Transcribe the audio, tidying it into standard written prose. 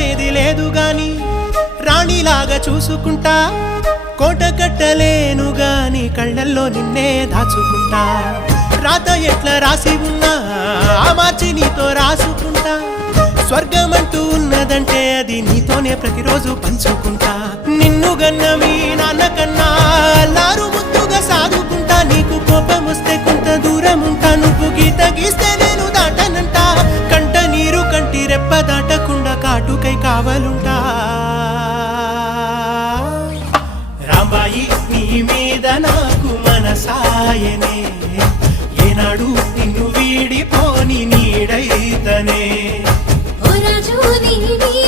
నమ్మేది లేదు గాని రాణిలాగా చూసుకుంటా కోట కట్టలేను గాని కళ్ళల్లో నిన్నే దాచుకుంటా రాత ఎట్లా రాసి ఉన్నా మార్చి నీతో రాసుకుంటా స్వర్గమంటూ ఉన్నదంటే అది నీతోనే ప్రతిరోజు పంచుకుంటా నిన్ను గన్న మీ నాన్న కన్నా లారు ముద్దుగా సాదుకుంటా నీకు కోపం వస్తే కొంత దూరం ఉంటా నువ్వు గీత గీస్తే నేను దాటనంట కంట నీరు కంటి రెప్ప దాటకుండా కాటుకై కావలుంటా రాంబాయి నీ మీద నాకు మనసాయనే ఏనాడు నిన్ను వీడిపోని నీడైతనే ఓ రాజు నీ